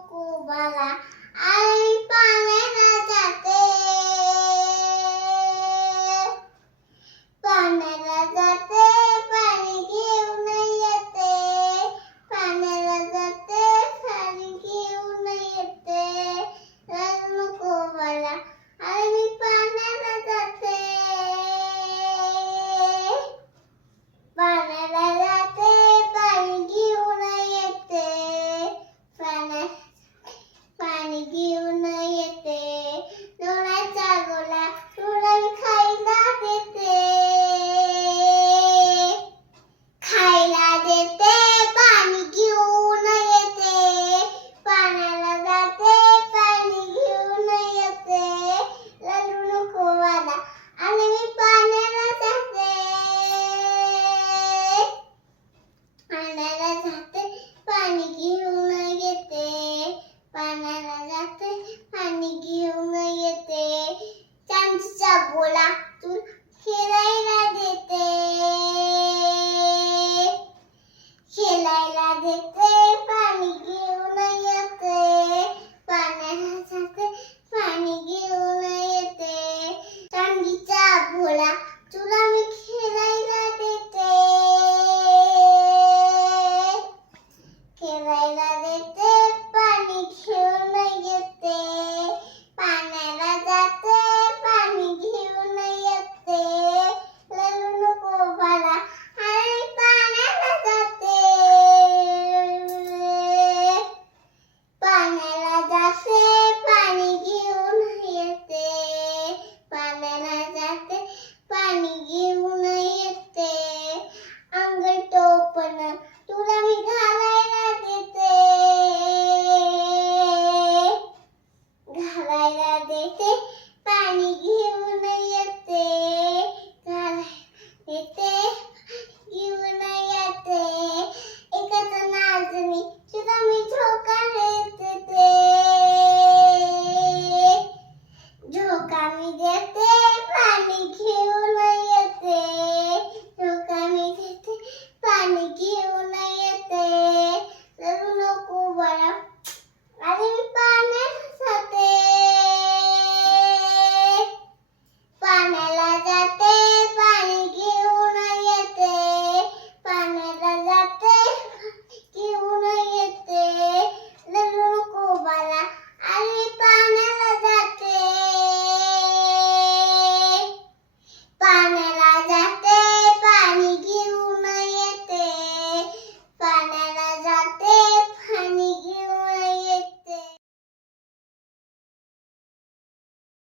नको